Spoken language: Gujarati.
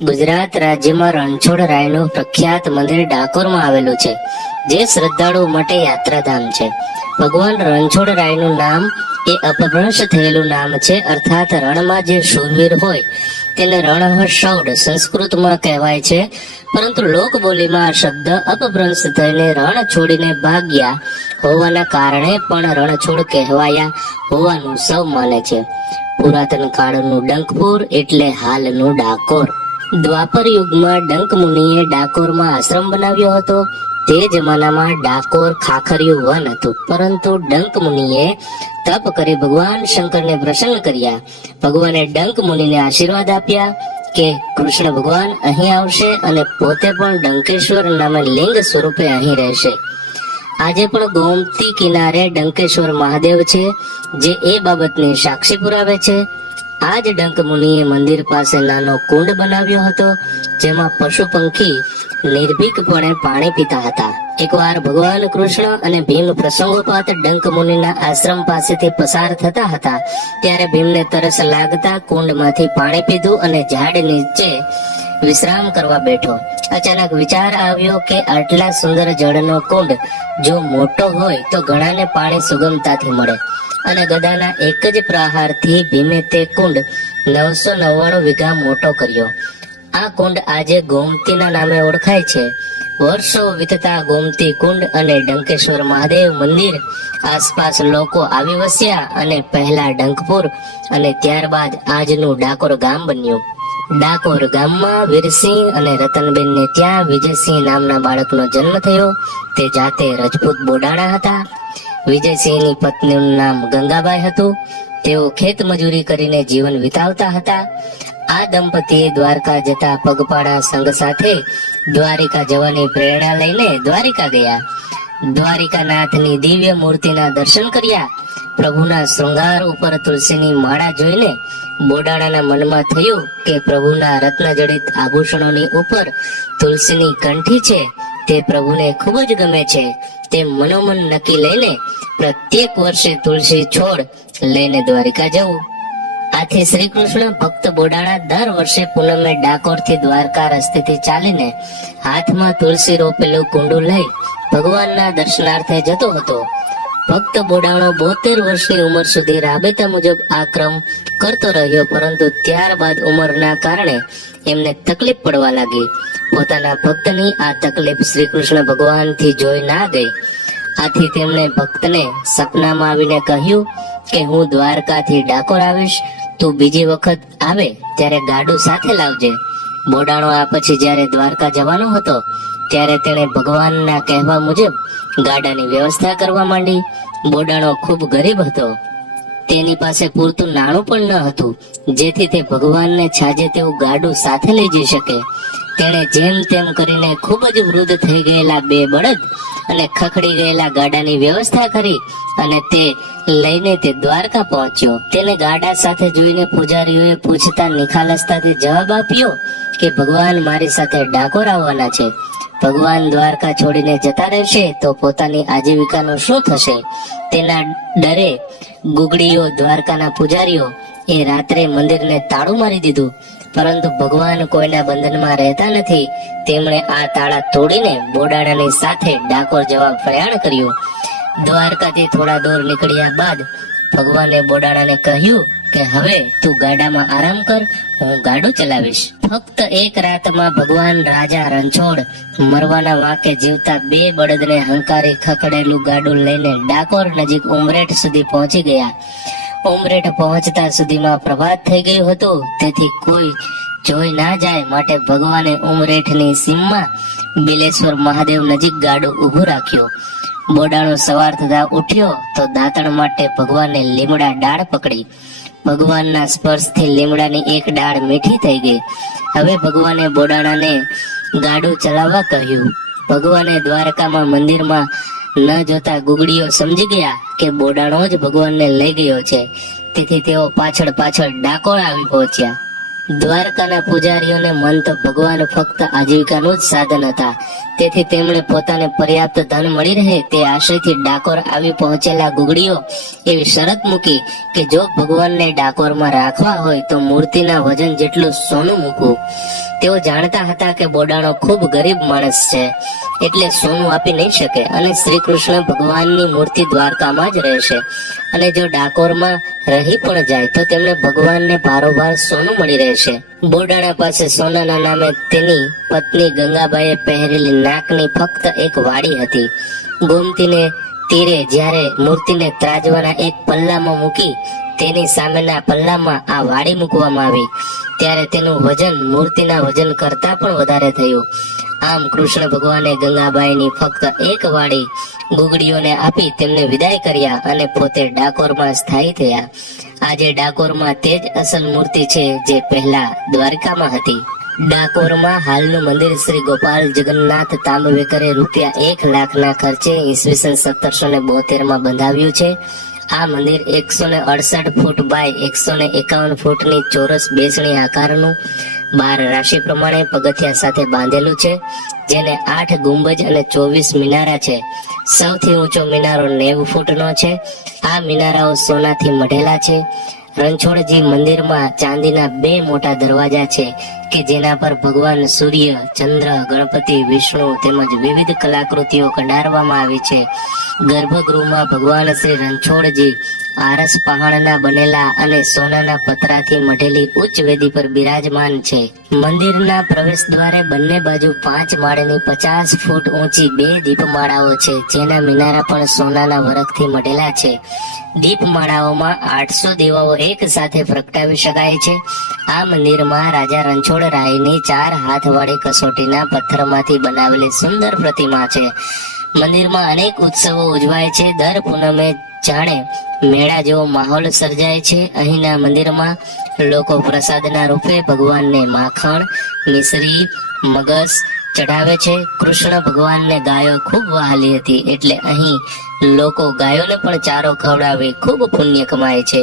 ગુજરાત રાજ્યમાં રણછોડરાયનું પ્રખ્યાત મંદિર ડાકોરમાં આવેલું છે, જે શ્રદ્ધાળુઓ માટે યાત્રાધામ છે. ભગવાન રણછોડરાયનું નામ એ અપભ્રંશ થયેલું નામ છે, અર્થાત રણમાં જે શૂરવીર હોય તેને રણહશૌડ સંસ્કૃતમાં કહેવાય છે, પરંતુ લોકબોલીમાં આ શબ્દ અપભ્રંશ થઈને રણ છોડીને ભાગ્યા હોવાના કારણે પણ રણછોડ કહેવાયા હોવાનું સૌ માને છે. પુરાતન કાળનું ડંકપુર એટલે હાલનું ડાકોર. દ્વાપર યુગમાં ડંક મુનિએ ડાકોરમાં આશ્રમ બનાવ્યો હતો. તે જમાનામાં ડાકોર ખાખરિયું વન હતું, પરંતુ ડંક મુનિએ તપ કરી ભગવાન શંકરને પ્રસન્ન કર્યા. ભગવાને ડંક મુનિને આશીર્વાદ આપ્યા કે કૃષ્ણ ભગવાન અહીં આવશે અને પોતે પણ ડંકેશ્વર નામે લિંગ સ્વરૂપે અહીં રહેશે. આજે પણ ગોમતી કિનારે ડંકેશ્વર મહાદેવ છે, જે એ બાબતની સાક્ષી પુરાવે છે. આ જ ડંક મુનિએ મંદિર પાસે નાનો કુંડ બનાવ્યો હતો, જેમાં પશુ પંખી નિર્ભીકપણે પાણી પીતા હતા. એકવાર ભગવાન કૃષ્ણ અને ભીમ પ્રસંગોપાત ડંક મુનિના આશ્રમ પાસેથી પસાર થતા હતા, ત્યારે ભીમને તરસ લાગતા કુંડમાંથી પાણી પીધું અને ઝાડ નીચે વિશ્રામ કરવા બેઠો. અચાનક વિચાર આવ્યો કે આટલા સુંદર જળનો કુંડ જો મોટો હોય તો ઘણાને પાણી સુગમતાથી મળે, અને ગદાના એક જ પ્રહારથી ભીમે તે કુંડ 999 વીઘા મોટો કર્યો. આ કુંડ આજે ગોમતીના નામે ઓળખાય છે. વર્ષો વીતતા ગોમતી કુંડ અને ડંકેશ્વર મહાદેવ મંદિર આસપાસ લોકો આવી વસ્યા અને પહેલા ડંકપુર અને ત્યારબાદ આજનું ડાકોર ગામ બન્યું. ડાકોર ગામમાં વીરસિંહ અને રતનબેનને ત્યાં વિજયસિંહ નામના બાળકનો જન્મ થયો. તે જાતે રજપૂત બોડાણા હતા. વિજયસિંહની પત્નીનું નામ ગંગાબાઈ હતું. તેઓ ખેત મજૂરી કરીને જીવન વિતાવતા હતા. આ દંપતીએ દ્વારકા જતા પગપાળા સંઘ સાથે દ્વારિકા જવાની પ્રેરણા લઈને દ્વારિકા ગયા. દ્વારિકાનાથની દિવ્ય મૂર્તિના દર્શન કર્યા. પ્રભુના શૃંગાર ઉપર તુલસીની માળા જોઈને બોડાણાના મનમાં થયું કે પ્રભુના રત્નજડિત આભૂષણોની ઉપર તુલસીની કંઠી છે, તે પ્રભુને ખૂબ જ ગમે છે. તે મનોમન નક્કી લઈને પ્રત્યેક વર્ષે તુલસી છોડ લઈને દ્વારિકા જવું. આથી શ્રી કૃષ્ણ ભક્ત બોડાણા દર વર્ષે પૂનમે ડાકોર થી દ્વારકા રસ્તેથી ચાલીને હાથમાં તુલસી રોપેલું કુંડું લઈ ભગવાનના દર્શનાર્થે જતો હતો. ભક્ત બોડાણો 72 વર્ષની ઉંમર સુધી રાબેતા મુજબ આ ક્રમ કરતો રહ્યો, પરંતુ ત્યારબાદ ઉંમરના કારણે એમને તકલીફ પડવા લાગી. પોતાના ભક્તની આ તકલીફ શ્રી કૃષ્ણ ભગવાનથી જોઈ ના ગઈ. આથી તેમણે ભક્તને સપનામાં આવીને કહ્યું કે હું દ્વારકાથી ડાકોર આવીશ, તું બીજી વખત આવે ત્યારે ગાડું સાથે લાવજે. બોડાણો આ પછી જ્યારે દ્વારકા જવાનો હતો ત્યારે તેણે ભગવાનના કહેવા મુજબ ગાડાની વ્યવસ્થા કરવા માંડી. બોડાણો ખૂબ ગરીબ હતો. તેની પાસે પૂરતું નાણું પણ ન હતું, જેથી તે ભગવાનને છાજે તેવું ગાડું સાથે લઈ જઈ શકે. તેણે જેમ તેમ કરીને ખૂબ જ વૃદ્ધ થઈ ગયેલા 2 બળદ અને ખખડી ગયેલા ગાડાની વ્યવસ્થા કરી અને તે લઈને તે દ્વારકા પહોંચ્યો. તેને ગાડા સાથે જોઈને પૂજારીઓએ પૂછતા નિખાલસતાથી જવાબ આપ્યો કે ભગવાન મારી સાથે ડાકોર આવવાના છે. ભગવાન દ્વારકા છોડીને જતા રહેશે તો પોતાની આજીવિકાનું શું થશે? તેના ડરે ગુગડીઓ દ્વારકાના પૂજારીઓ એ રાત્રે મંદિરને તાળું મારી દીધું, પરંતુ ભગવાન કોઈના બંધનમાં રહેતા નથી. તેમણે આ તાળા તોડીને બોડાણાની સાથે ડાકોર જવા પ્રયાણ કર્યું. દ્વારકાથી થોડા દૂર નીકળ્યા બાદ ભગવાને બોડાણાને કહ્યું કે હવે તું ગાડામાં આરામ કર, હું ગાડું ચલાવીશ. ફક્ત એક રાતમાં ભગવાન રાજા રણછોડ મરવાના વાંકે જીવતા 2 બળદને હંકારી ખખડેલું ગાડું લઈને ડાકોર નજીક ઉમરેઠ સુધી પહોંચી ગયા. ઉમરેઠ પહોંચતા સુધીમાં પ્રભાત થઈ ગયું હતું, તેથી કોઈ જોઈ ના જાય માટે ભગવાને ઉમરેઠની સીમમાં બિલેશ્વર મહાદેવ નજીક ગાડું ઊભું રાખ્યું. બોડાણો સવાર થતા ઉઠ્યો તો દાંતણ માટે ભગવાને લીમડા ડાળ પકડી. ભગવાનના સ્પર્શથી લીમડાની એક ડાળ મીઠી થઈ ગઈ. હવે ભગવાને બોડાણાને ગાડું ચલાવવા કહ્યું. ભગવાને દ્વારકામાં મંદિરમાં ન જોતા ગુગડીઓ સમજી ગયા કે બોડાણો જ ભગવાનને લઈ ગયો છે, તેથી તેઓ પાછળ પાછળ ડાકોર આવી પહોંચ્યા. દ્વારકાના પૂજારીઓને મન તો ભગવાન ફક્ત આજીવિકાનું જ સાધન હતા, તેથી તેમણે પોતાને પર્યાપ્ત ધન મળી રહે તે આશયથી ડાકોર આવી પહોંચેલા ગુગડીઓ એવી શરત મૂકી કે જો ભગવાનને ડાકોરમાં રાખવા હોય તો મૂર્તિના વજન જેટલું સોનું મૂકવું. તેઓ જાણતા હતા કે બોડાણો ખૂબ ગરીબ માણસ છે, એટલે સોનું આપી નહીં શકે અને શ્રી કૃષ્ણ ભગવાનની મૂર્તિ દ્વારકામાં જ રહેશે અને જો ડાકોરમાં રહી પણ જાય તો તેમને ભગવાનને ભારોભાર સોનું મળી રહેશે. બોડાણા પાસે સોનાના નામે તેની પત્ની ગંગાબાઈએ પહેરેલી નાકની ફક્ત એક વાડી હતી. ગોમતીને તીરે જ્યારે મૂર્તિને ત્રાજવાના એક પલ્લામાં મૂકી તેની સામેના પલ્લામાં આ વાડી મૂકવામાં આવી ત્યારે તેનું વજન મૂર્તિના વજન કરતા પણ વધારે થયું. આમ કૃષ્ણ ભગવાને ગંગાબાઈની ફક્ત એક વાડી ગુગડીઓને આપી તેમને વિદાય કર્યા અને પોતે ડાકોરમાં સ્થાયી થયા. આજે ડાકોરમાં તે જ અસલ મૂર્તિ છે જે પહેલા દ્વારકામાં હતી. ડાકોરમાં હાલનું મંદિર શ્રી ગોપાલ જગન્નાથ તાંબવેકરે ₹1,00,000 ખર્ચે ઈસવીસન 1772 માં બંધાવ્યું છે. આ મંદિર 168 ફૂટ બાય 151 ફૂટની ચોરસ બેસણી આકારનું 12 રાશિ પ્રમાણે પગથિયા સાથે બાંધેલું છે, જેને 8 ગુંબજ અને 24 મિનારા છે. સૌથી ઊંચો મિનારો 90 ફૂટનો છે. આ મિનારાઓ સોનાથી મઢેલા છે. રણછોડજી મંદિરમાં ચાંદીના 2 મોટા દરવાજા છે કે જેના પર ભગવાન સૂર્ય, ચંદ્ર, ગણપતિ, વિષ્ણુ તેમજ વિવિધ કલાકૃતિઓ કંડારવામાં આવી છે. ગર્ભગૃહમાં ભગવાન શ્રી રણછોડજી આરસ પહાણના બનેલા અને સોનાના પતરાથી મઢેલી ઉચ્ચ વેદી પર બિરાજમાન છે. મંદિરના પ્રવેશ દ્વારે બંને બાજુ 5 માળની 50 ફૂટ ઊંચી 2 દીપમાળાઓ છે, જેના મિનારા પણ સોનાના વરખથી મઢેલા છે. દીપમાળાઓમાં 800 દીવાઓ એક સાથે પ્રગટાવી શકાય છે. આ મંદિરમાં રાજા રણછોડરાયની 4 હાથવાળી કસોટીના પથ્થરમાંથી બનાવેલી સુંદર પ્રતિમા છે. મંદિરમાં અનેક ઉત્સવો ઉજવાય છે. દર પૂનમે જાણે મેળા જેવો માહોલ સર્જાય છે. અહીંના મંદિરમાં લોકો પ્રસાદના રૂપે ભગવાનને માખણ, મિશ્રી, મગસ ચઢાવે છે. કૃષ્ણ ભગવાનને ગાયો ખૂબ વહાલી હતી, એટલે અહીં લોકો ગાયોને પણ ચારો ખવડાવી ખૂબ પુણ્ય કમાય છે.